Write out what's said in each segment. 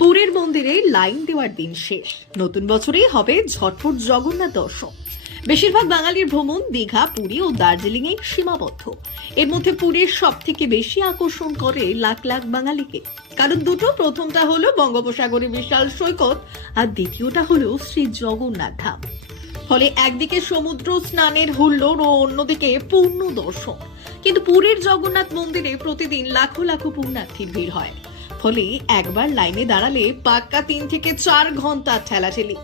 পুরীর মন্দিরে লাইন দেওয়ার দিন শেষ। নতুন বছরেই হবে ঝটফট জগন্নাথ দর্শন। বেশিরভাগ বাঙালির ভ্রমণ দীঘা, পুরী ও দার্জিলিং এ সীমাবদ্ধ। এর মধ্যে পুরীর সব থেকে বেশি আকর্ষণ করে লাখ লাখ বাঙালিকে। কারণ দুটো, প্রথমটা হলো বঙ্গোপসাগরে বিশাল সৈকত আর দ্বিতীয়টা হলো শ্রী জগন্নাথ ধাম। ফলে একদিকে সমুদ্র স্নানের হুল্লোড় ও অন্যদিকে পূর্ণ দর্শন। কিন্তু পুরীর জগন্নাথ মন্দিরে প্রতিদিন লাখো লাখো পুণ্যার্থীর ভিড় হয়। ফলে একবার লাইনে দাঁড়ালে পাক্কা তিন থেকে চার ঘণ্টা ঠেলাঠেলি।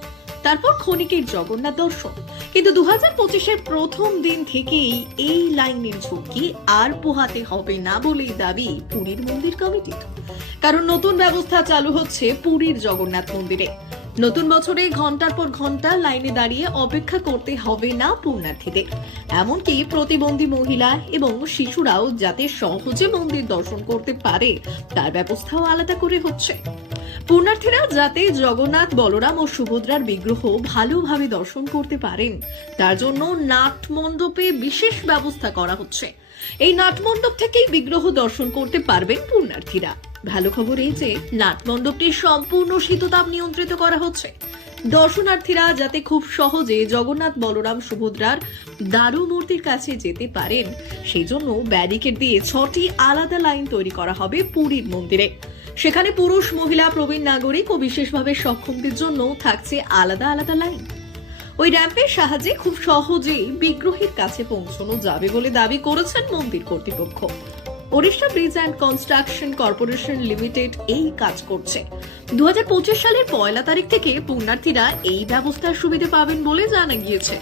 তারপর ক্ষণিকের জগন্নাথ দর্শন। কিন্তু দু হাজার পঁচিশের প্রথম দিন থেকেই এই লাইনের ঝুঁকি আর পোহাতে হবে না বলেই দাবি পুরীর মন্দির কমিটির। কারণ নতুন ব্যবস্থা চালু হচ্ছে পুরীর জগন্নাথ মন্দিরে। নতুন বছরে ঘণ্টার পর ঘণ্টা লাইনে দাঁড়িয়ে অপেক্ষা করতে হবে না পুণ্যার্থীদের। এমনকি প্রতিবন্ধী মহিলা এবং শিশুরাও যাতে সহজে মন্দির দর্শন করতে পারে, তার ব্যবস্থাও আলাদা করে হচ্ছে। পুণ্যার্থীরা যাতে জগন্নাথ, বলরাম ও সুভদ্রার বিগ্রহ ভালোভাবে দর্শন করতে পারেন, তার জন্য নাট মণ্ডপে বিশেষ ব্যবস্থা করা হচ্ছে। এই নাটমণ্ডপ থেকেই বিগ্রহ দর্শন করতে পারবেন পুণ্যার্থীরা। ভালো খবর এই যে নাটমণ্ডপটি সম্পূর্ণ শীততাপ নিয়ন্ত্রিত করা হচ্ছে। দর্শনার্থীরা যাতে খুব সহজে জগন্নাথ বলরাম সুভদ্রার দারু মূর্তির কাছে যেতে পারেন সেই জন্য ব্যারিকেড দিয়ে ছটি আলাদা লাইন তৈরি করা হবে পুরীর মন্দিরে। সেখানে পুরুষ, মহিলা, প্রবীণ নাগরিক ও বিশেষভাবে সক্ষমদের জন্য থাকছে আলাদা আলাদা লাইন। ওই র্যাম্পের সাহায্যে খুব সহজেই বিগ্রহের কাছে পৌঁছানো যাবে বলে দাবি করেছেন মন্দির কর্তৃপক্ষ। Odisha bridge and construction corporation limited এই কাজ করছে। দু হাজার পঁচিশ সালের পয়লা তারিখ থেকে পুণ্যার্থীরা এই ব্যবস্থার সুবিধা পাবেন বলে জানা গিয়েছে।